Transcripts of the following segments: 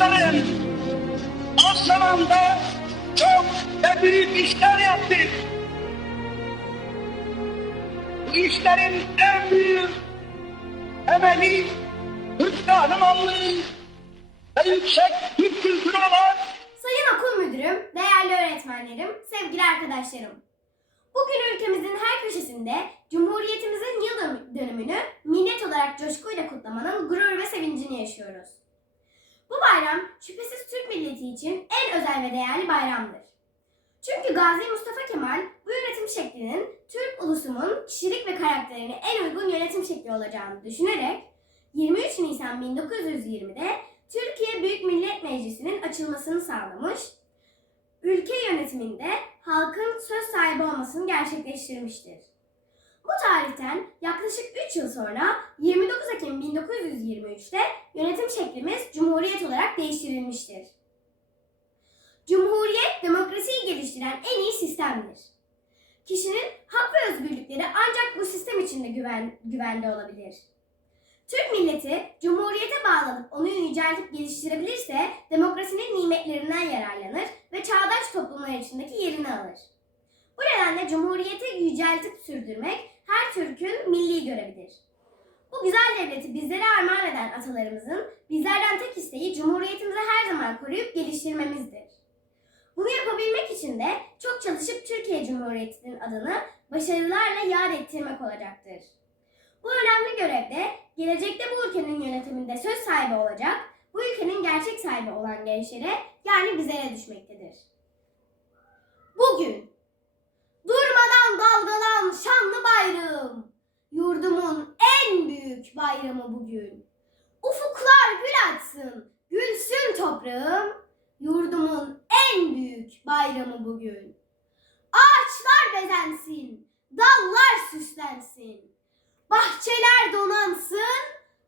arkadaşlarım, az zamanda çok ve büyük işler yaptık. Bu işlerin en büyük temeli Türk kahramanlığı ve yüksek Türk kültürü olan Sayın okul müdürüm, değerli öğretmenlerim, sevgili arkadaşlarım. Bugün ülkemizin her köşesinde Cumhuriyetimizin yıl dönü- dönümünü millet olarak coşkuyla kutlamanın gurur ve sevincini yaşıyoruz. Bu bayram şüphesiz Türk milleti için en özel ve değerli bayramdır. Çünkü Gazi Mustafa Kemal bu yönetim şeklinin Türk ulusunun kişilik ve karakterine en uygun yönetim şekli olacağını düşünerek 23 Nisan 1920'de Türkiye Büyük Millet Meclisi'nin açılmasını sağlamış, ülke yönetiminde halkın söz sahibi olmasını gerçekleştirmiştir. Bu tarihten yaklaşık 3 yıl sonra 29 Ekim 1923'te yönetim şeklimiz Cumhuriyet olarak değiştirilmiştir. Cumhuriyet demokrasiyi geliştiren en iyi sistemdir. Kişinin hak ve özgürlükleri ancak bu sistem içinde güven, güvende olabilir. Türk milleti Cumhuriyete bağlanıp onu yüceltip geliştirebilirse demokrasinin nimetlerinden yararlanır ve çağdaş toplumlar içindeki yerini alır. Bu nedenle Cumhuriyeti yüceltip sürdürmek her Türk'ün milli görevidir. Bu güzel devleti bizlere armağan eden atalarımızın bizlerden tek isteği Cumhuriyetimizi her zaman koruyup geliştirmemizdir. Bunu yapabilmek için de çok çalışıp Türkiye Cumhuriyeti'nin adını başarılarla yad ettirmek olacaktır. Bu önemli görevde gelecekte bu ülkenin yönetiminde söz sahibi olacak, bu ülkenin gerçek sahibi olan gençlere yani bizlere düşmektedir. Bugün durmadan dalgalan şanlı bayrağım, yurdumun en büyük bayramı bugün. Ufuklar gül açsın, gülsün toprağım, yurdumun en büyük bayramı bugün. Ağaçlar bezensin, dallar süslensin. Bahçeler donansın,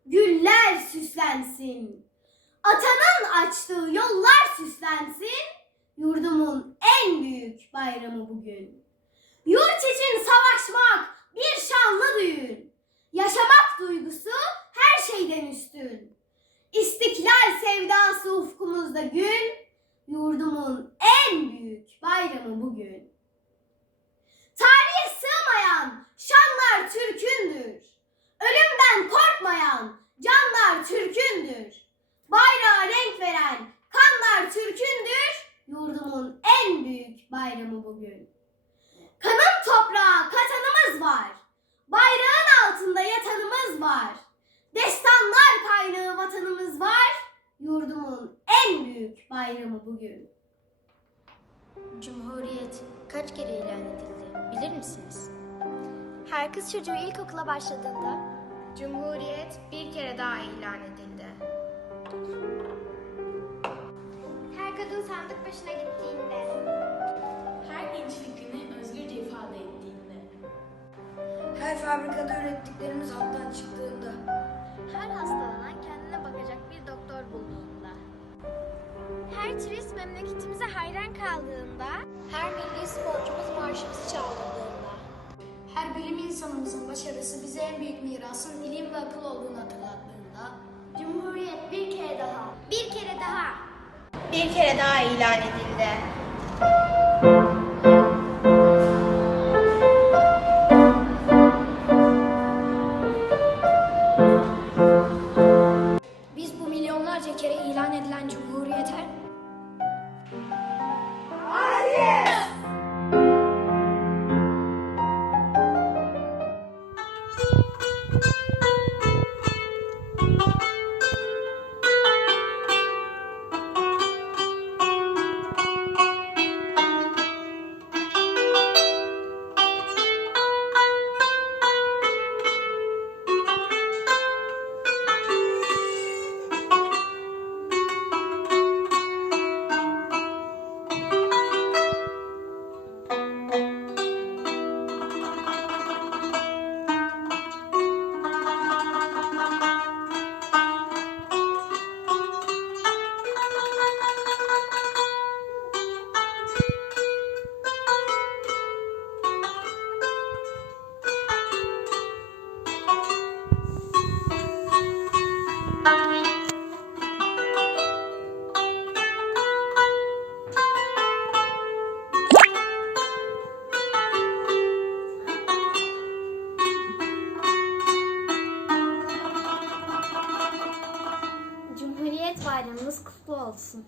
güller süslensin. Atanın açtığı yollar süslensin, yurdumun en büyük bayramı bugün. Yurt için savaşmak bir şanlı gün, yurdumun en büyük bayramı bugün. Tarihe sığmayan şanlar Türk'ündür. Ölümden korkmayan canlar Türk'ündür. Bayrağa renk veren kanlar Türk'ündür. Yurdumun en büyük bayramı bugün. Kanın toprağa katanımız var. Bayrağın altında yatanımız var. Destanlar kaynağı vatanımız var. Yurdumun en büyük bayramı bugün. Cumhuriyet kaç kere ilan edildi bilir misiniz? Her kız çocuğu ilkokula başladığında Cumhuriyet bir kere daha ilan edildi. her kadın sandık başına gittiğinde Her genç fikrini özgürce ifade ettiğinde, Her fabrikada ürettiklerimiz halktan çıktığında, her turist memleketimize hayran kaldığında her milli sporcumuz marşımızı çaldırdığında. Her bilim insanımızın başarısı bize en büyük mirasın ilim ve akıl olduğunu hatırlattığında, Cumhuriyet bir kere daha. bir kere daha. Bir kere daha ilan edildi. す。